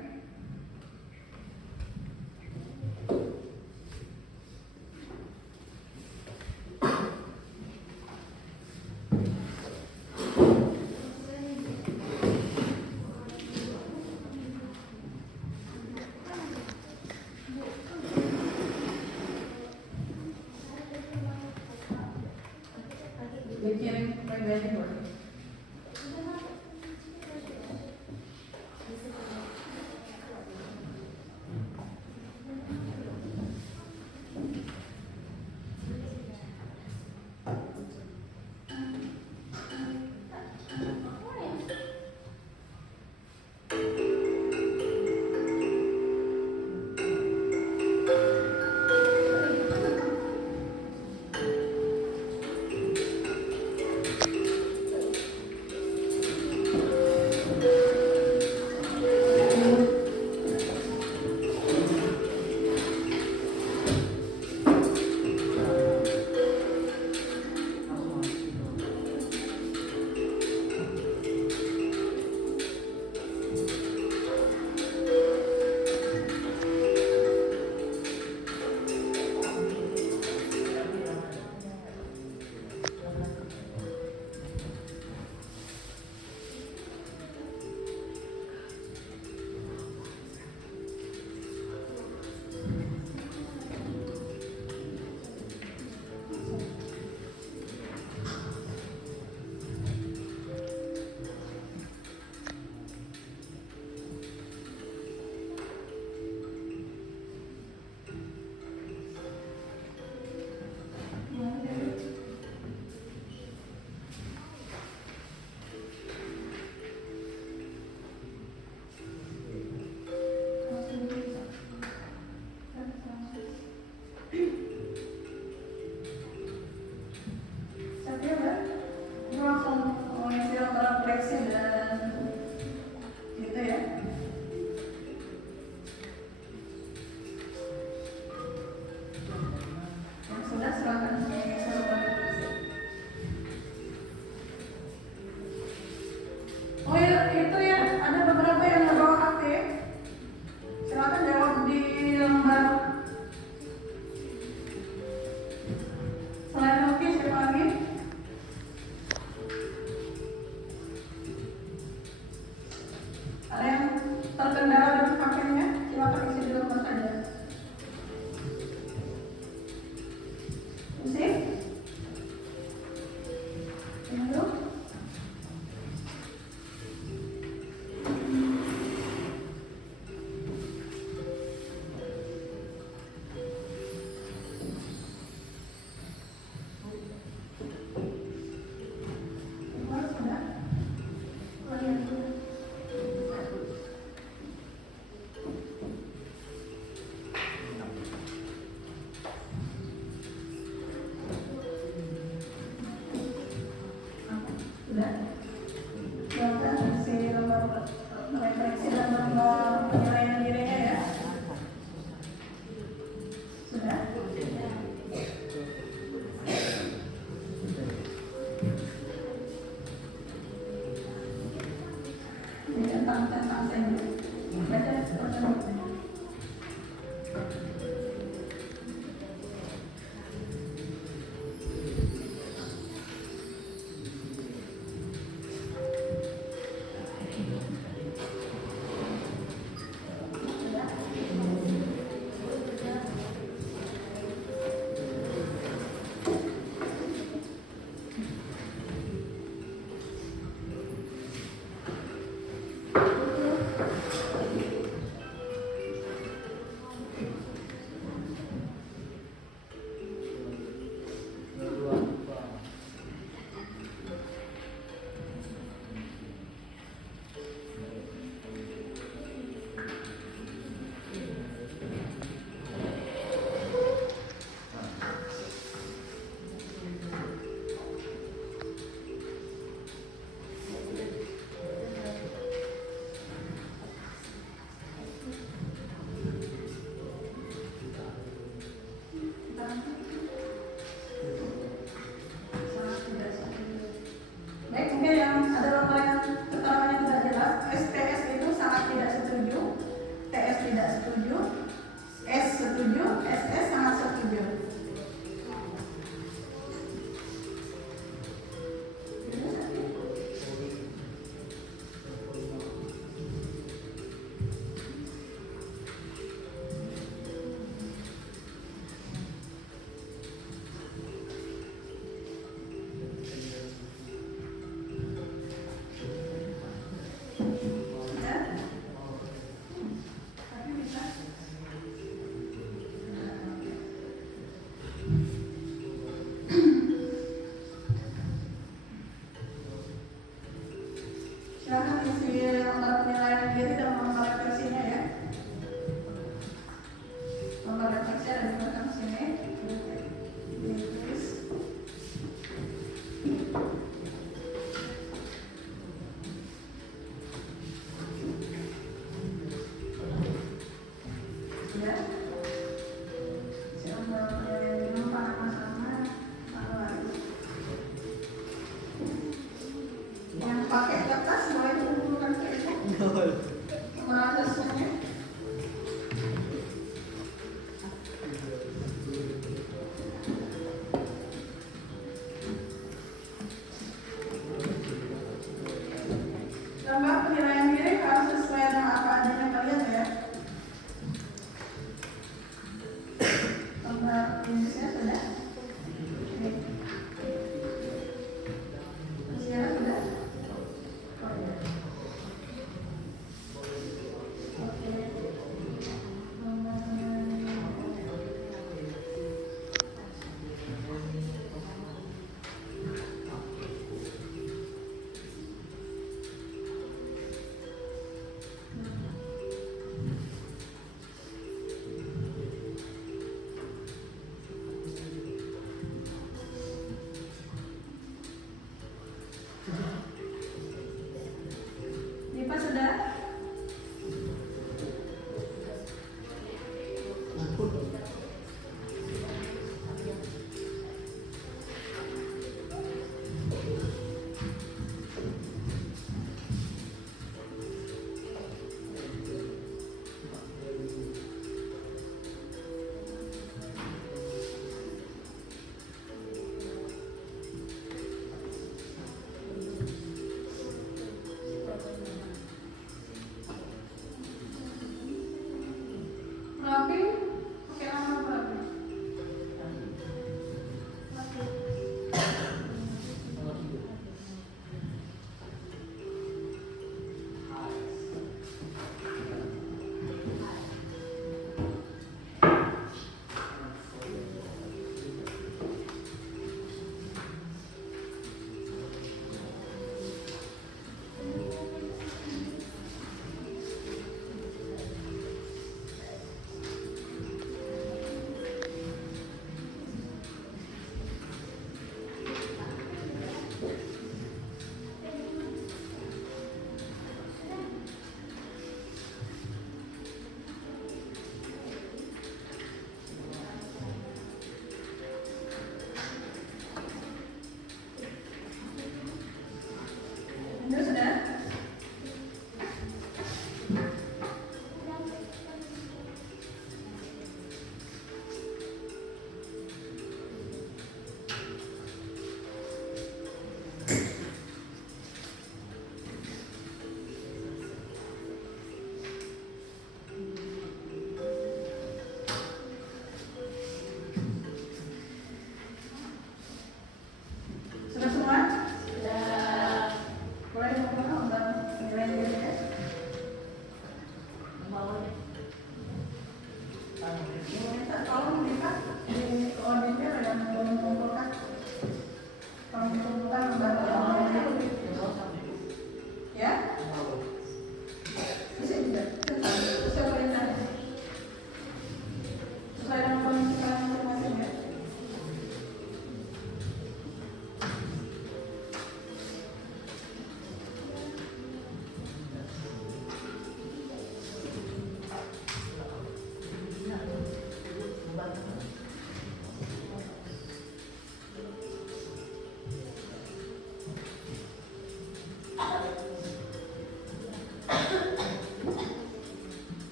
Dikirim baik-baik boleh. Ya. Siapa yang minum sama-sama tahu. Yang pakai kertas boleh dikumpulkan ke itu. Prosesnya. Tambah penilaian diri harus sesuai dengan apa adanya kalian ya.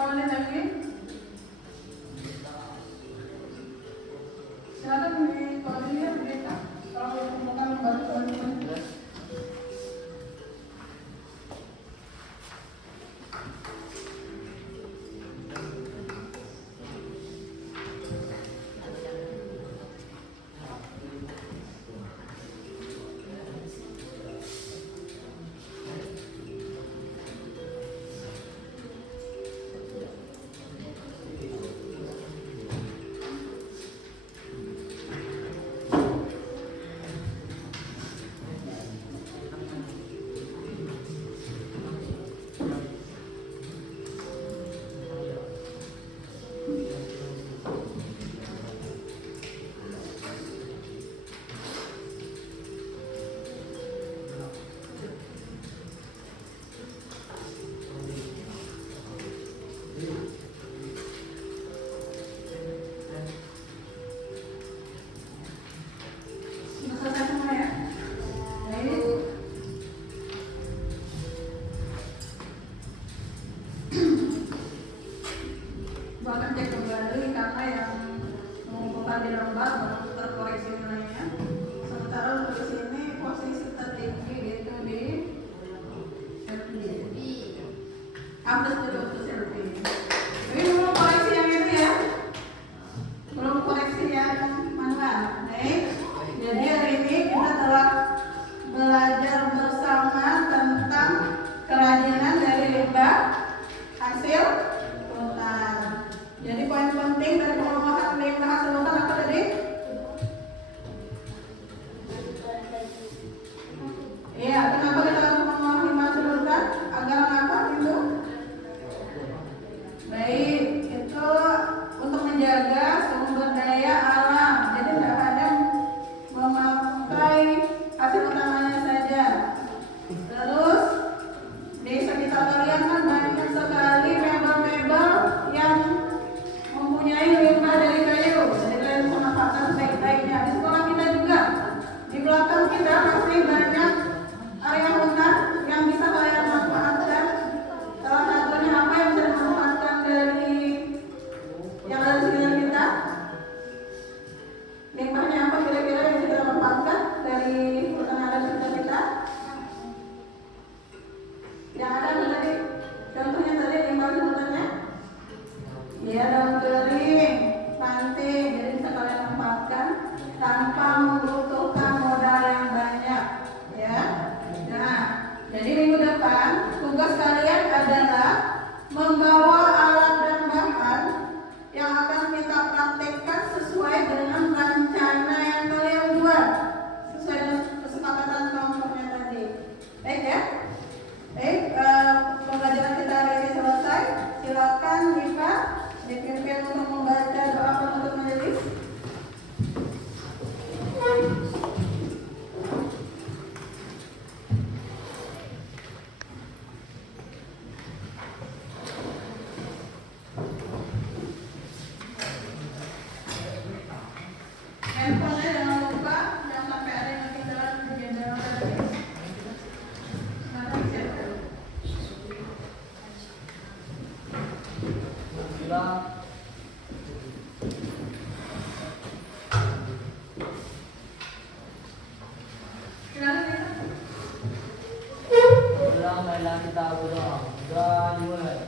berapa menit lagi? Silakan dikoordinir kita. Kalau ditemukan baru koordinir. Selesai semua ya? Baik. Bahkan cek kembali karena yang mengumpulkan di lembar baru terkoreksi nilainya. Sementara untuk di sini posisi tertinggi itu di selfie. Hampir juga untuk selfie. Jadi belum koreksi yang itu ya? Belum koreksi yang manual. Baik. Jadi hari ini kita telah belajar bersama tentang kerajinan dari limbah hasil hutan. Jadi poin penting dari pengolahan limbah hasil hutan apa tadi? Iya, kenapa kita harus mengolah limbah hasil hutan? Agar apa itu? Baik, itu untuk menjaga sumber daya alam. Jadi tidak ada memakai hasil utamanya saja. Terus di sekitar kalian kan banyak sekali mebel-mebel yang mempunyai limbah dari kayu. Jadi kalian memanfaatkan sebaik-baiknya. Di sekolah kita juga, di belakang kita masih banyak area hutan yang bisa kalian manfaatkan. Salah satunya apa yang bisa dimanfaatkan dari yang ada di sekitar kita? Limbahnya apa kira-kira yang bisa kita manfaatkan dari hutan yang ada di sekitar kita? Yang ada tadi, contohnya tadi limbah hasil hutannya? Iya, daun kering, ranting, jadi bisa kalian manfaatkan tanpa membutuhkan modal yang banyak, ya. Nah, jadi minggu depan tugas kalian adalah membawa alat dan bahan yang akan kita praktekkan sesuai dengan rencana yang kalian buat, sesuai dengan kesepakatan kelompoknya tadi. Baik ya? Baik, pembelajaran kita hari ini selesai. Silakan Diva dipimpin untuk membaca doa penutup majelis. Handphonenya jangan lupa, jangan sampai ada yang ketinggalan di jendela tadi. Silakan siapkan. Ulang. Silakan Diva. Ulang, marilah kita berdoa. Doa dimulai.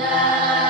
La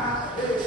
Akhir